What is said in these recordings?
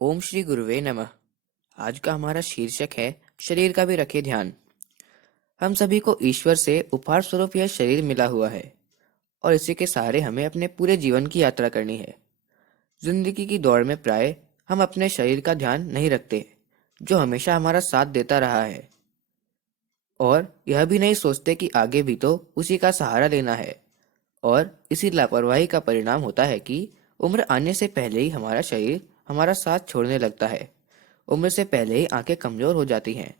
ओम श्री गुरुवे नमः। आज का हमारा शीर्षक है शरीर का भी रखे ध्यान। हम सभी को ईश्वर से उपहार स्वरूप यह शरीर मिला हुआ है और इसी के सहारे हमें अपने पूरे जीवन की यात्रा करनी है। जिंदगी की दौड़ में प्राय हम अपने शरीर का ध्यान नहीं रखते, जो हमेशा हमारा साथ देता रहा है, और यह भी नहीं सोचते कि आगे भी तो उसी का सहारा लेना है। और इसी लापरवाही का परिणाम होता है कि उम्र आने से पहले ही हमारा शरीर हमारा साथ छोड़ने लगता है। उम्र से पहले ही आंखें कमजोर हो जाती हैं,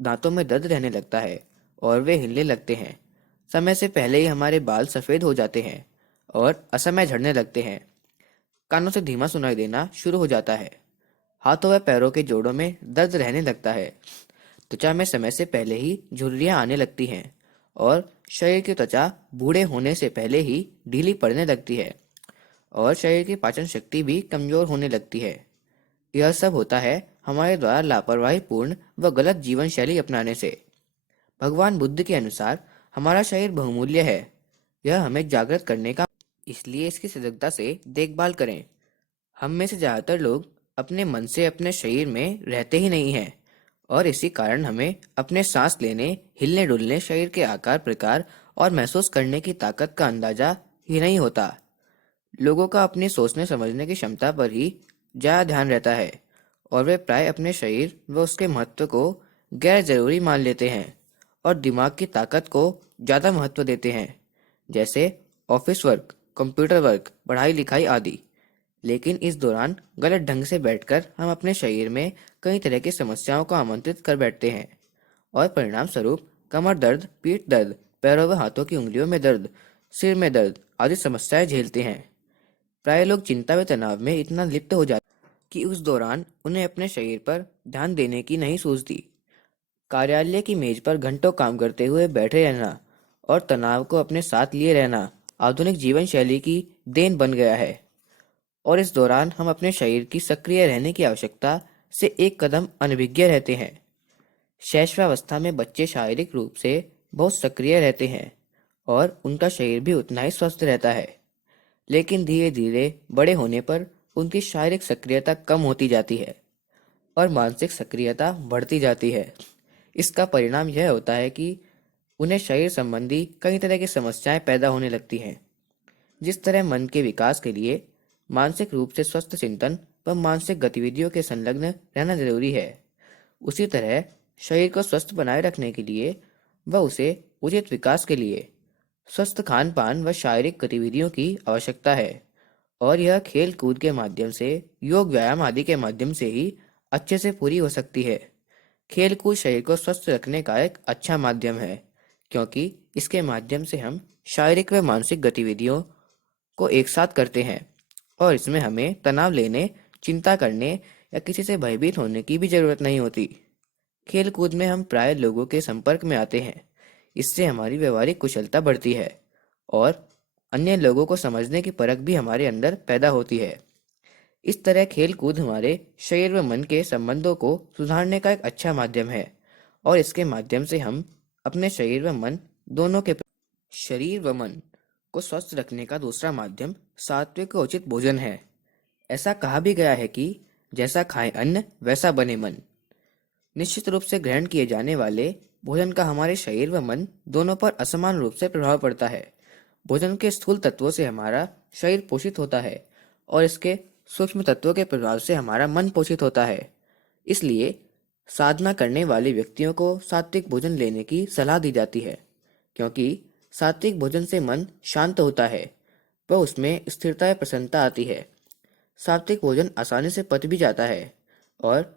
दांतों में दर्द रहने लगता है और वे हिलने लगते हैं। समय से पहले ही हमारे बाल सफेद हो जाते हैं और असमय झड़ने लगते हैं। कानों से धीमा सुनाई देना शुरू हो जाता है। हाथों व पैरों के जोड़ों में दर्द रहने लगता है। त्वचा में समय से पहले ही झुर्रियां आने लगती हैं और शरीर की त्वचा बूढ़े होने से पहले ही ढीली पड़ने लगती है और शरीर की पाचन शक्ति भी कमजोर होने लगती है। यह सब होता है हमारे द्वारा लापरवाही पूर्ण व गलत जीवन शैली अपनाने से। भगवान बुद्ध के अनुसार हमारा शरीर बहुमूल्य है। यह हमें जागृत करने का, इसलिए इसकी सजगता से देखभाल करें। हम में से ज्यादातर लोग अपने मन से अपने शरीर में रहते ही नहीं हैं, और इसी कारण हमें अपने सांस लेने, हिलने डुलने, शरीर के आकार प्रकार और महसूस करने की ताकत का अंदाजा ही नहीं होता। लोगों का अपनी सोचने समझने की क्षमता पर ही ज्यादा ध्यान रहता है और वे प्राय अपने शरीर व उसके महत्व को गैर जरूरी मान लेते हैं और दिमाग की ताकत को ज्यादा महत्व देते हैं, जैसे ऑफिस वर्क, कंप्यूटर वर्क, पढ़ाई लिखाई आदि। लेकिन इस दौरान गलत ढंग से बैठकर हम अपने शरीर में कई तरह की समस्याओं को आमंत्रित कर बैठते हैं और परिणाम स्वरूप कमर दर्द, पीठ दर्द, पैरों व हाथों की उंगलियों में दर्द, सिर में दर्द आदि समस्याएं झेलते हैं। प्राय लोग चिंता व तनाव में इतना लिप्त हो जाते कि उस दौरान उन्हें अपने शरीर पर ध्यान देने की नहीं सूझती। कार्यालय की मेज पर घंटों काम करते हुए बैठे रहना और तनाव को अपने साथ लिए रहना आधुनिक जीवन शैली की देन बन गया है, और इस दौरान हम अपने शरीर की सक्रिय रहने की आवश्यकता से एक कदम अनभिज्ञ रहते हैं। शैशवावस्था में बच्चे शारीरिक रूप से बहुत सक्रिय रहते हैं और उनका शरीर भी उतना ही स्वस्थ रहता है, लेकिन धीरे धीरे बड़े होने पर उनकी शारीरिक सक्रियता कम होती जाती है और मानसिक सक्रियता बढ़ती जाती है। इसका परिणाम यह होता है कि उन्हें शरीर संबंधी कई तरह की समस्याएं पैदा होने लगती हैं। जिस तरह मन के विकास के लिए मानसिक रूप से स्वस्थ चिंतन व मानसिक गतिविधियों के संलग्न रहना जरूरी है, उसी तरह शरीर को स्वस्थ बनाए रखने के लिए व उसे उचित विकास के लिए स्वस्थ खान पान व शारीरिक गतिविधियों की आवश्यकता है। और यह खेल कूद के माध्यम से, योग व्यायाम आदि के माध्यम से ही अच्छे से पूरी हो सकती है। खेल कूद शरीर को स्वस्थ रखने का एक अच्छा माध्यम है, क्योंकि इसके माध्यम से हम शारीरिक व मानसिक गतिविधियों को एक साथ करते हैं और इसमें हमें तनाव लेने, चिंता करने या किसी से भयभीत होने की भी जरूरत नहीं होती। खेल कूद में हम प्राय लोगों के संपर्क में आते हैं। इससे हमारी व्यवहारिक कुशलता बढ़ती है और अन्य लोगों को समझने की परख भी हमारे अंदर पैदा होती है। इस तरह खेल कूद हमारे शरीर व मन के संबंधों को सुधारने का एक अच्छा माध्यम है, और इसके माध्यम से हम अपने शरीर व मन दोनों के, शरीर व मन को स्वस्थ रखने का दूसरा माध्यम सात्विक व उचित भोजन है। ऐसा कहा भी गया है कि जैसा खाए अन्न वैसा बने मन। निश्चित रूप से ग्रहण किए जाने वाले भोजन का हमारे शरीर व मन दोनों पर असमान रूप से प्रभाव पड़ता है। भोजन के स्थूल तत्वों से हमारा शरीर पोषित होता है और इसके सूक्ष्म तत्वों के प्रभाव से हमारा मन पोषित होता है। इसलिए साधना करने वाले व्यक्तियों को सात्विक भोजन लेने की सलाह दी जाती है, क्योंकि सात्विक भोजन से मन शांत होता है व उसमें स्थिरता व प्रसन्नता आती है। सात्विक भोजन आसानी से पच भी जाता है और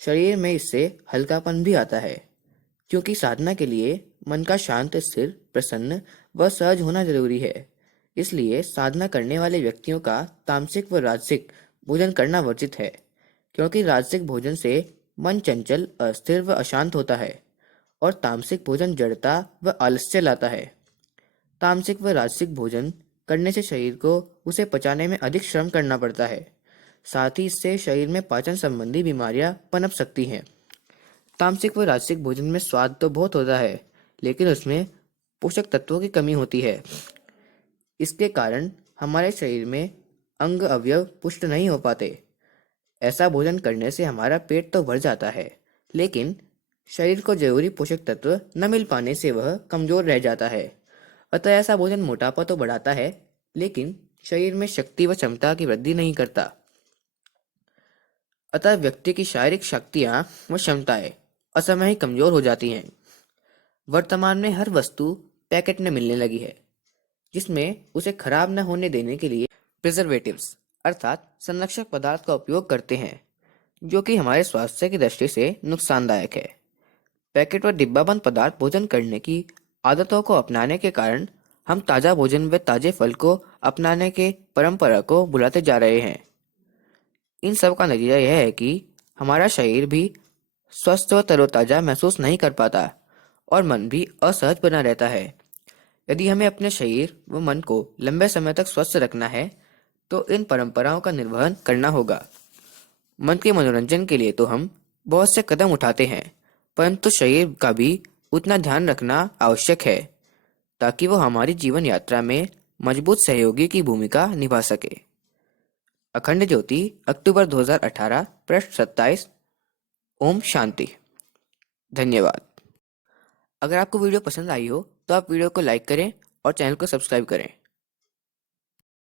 शरीर में इससे हल्कापन भी आता है, क्योंकि साधना के लिए मन का शांत, स्थिर, प्रसन्न व सहज होना जरूरी है। इसलिए साधना करने वाले व्यक्तियों का तामसिक व राजसिक भोजन करना वर्जित है, क्योंकि राजसिक भोजन से मन चंचल, अस्थिर व अशांत होता है और तामसिक भोजन जड़ता व आलस्य लाता है। तामसिक व राजसिक भोजन करने से शरीर को उसे पचाने में अधिक श्रम करना पड़ता है। साथ ही इससे शरीर में पाचन संबंधी बीमारियां पनप सकती हैं। तामसिक व राजसिक भोजन में स्वाद तो बहुत होता है, लेकिन उसमें पोषक तत्वों की कमी होती है। इसके कारण हमारे शरीर में अंग अवयव पुष्ट नहीं हो पाते। ऐसा भोजन करने से हमारा पेट तो भर जाता है, लेकिन शरीर को जरूरी पोषक तत्व न मिल पाने से वह कमजोर रह जाता है। अतः ऐसा भोजन मोटापा तो बढ़ाता है, लेकिन शरीर में शक्ति व क्षमता की वृद्धि नहीं करता। अतः व्यक्ति की शारीरिक शक्तियाँ व क्षमताएं असमय ही कमजोर हो जाती हैं। वर्तमान में हर वस्तु पैकेट में मिलने लगी है, जिसमें उसे खराब न होने देने के लिए प्रिजर्वेटिव्स अर्थात संरक्षक पदार्थ का उपयोग करते हैं, जो कि हमारे स्वास्थ्य की दृष्टि से नुकसानदायक है। पैकेट व डिब्बाबंद पदार्थ भोजन करने की आदतों को अपनाने के कारण हम ताज़ा भोजन व ताजे फल को अपनाने के परंपरा को भुलाते जा रहे हैं। इन सब का नतीजा यह है कि हमारा शरीर भी स्वस्थ व तरोताजा महसूस नहीं कर पाता और मन भी असहज बना रहता है। यदि हमें अपने शरीर व मन को लंबे समय तक स्वस्थ रखना है, तो इन परंपराओं का निर्वहन करना होगा। मन के मनोरंजन के लिए तो हम बहुत से कदम उठाते हैं, परंतु शरीर का भी उतना ध्यान रखना आवश्यक है, ताकि वो हमारी जीवन यात्रा में मजबूत सहयोगी की भूमिका निभा सके। अखंड ज्योति, अक्टूबर 2018, पृष्ठ 27। ओम शांति। धन्यवाद। अगर आपको वीडियो पसंद आई हो तो आप वीडियो को लाइक करें और चैनल को सब्सक्राइब करें।